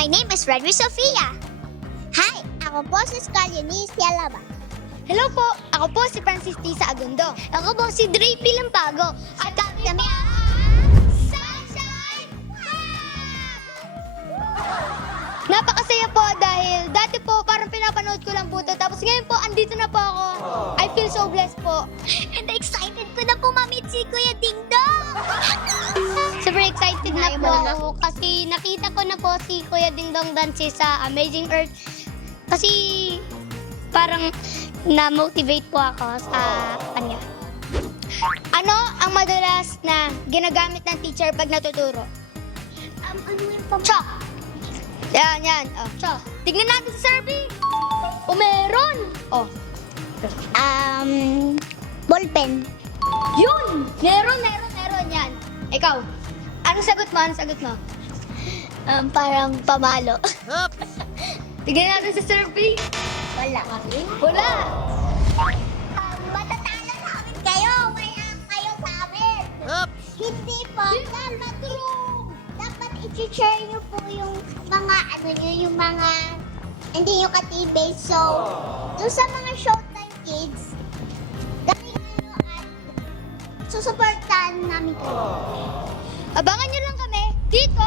My name is Redry Sofia. Hi, ako po si Scalionis Yalaba. Hello po, ako po si Francis Tisa Agundo. Ako po si Dre Pilampago. At kami ang Sunshine Napakasaya po dahil dati po parang pinapanood ko lang po ito. Tapos ngayon po, andito na po ako. I feel so blessed po. And excited ko na po ma-meet si Kuya Dingdong. Super excited na po ako kasi nakita ko na po si Kuya Dingdong Dancy sa Amazing Earth. Kasi parang na-motivate po ako sa kanya. Ano ang madalas na ginagamit ng teacher pag natuturo? Ano yung chalk. Yan. Oh, chalk. Tignan natin sa survey. O meron. Oh. Ballpen. Yun! Meron yan. Ikaw, anong sagot mo? Parang pamalo. Tignan natin sa survey. Wala. Matatalo namin kayo. Wala kayo sa amin. Hindi po. Dapat i-share nyo po yung mga yung mga hindi yung katibay. So, doon sa mga Showtime Kids, galingan nyo at susuportahan namin kayo. Abangan nyo lang kami dito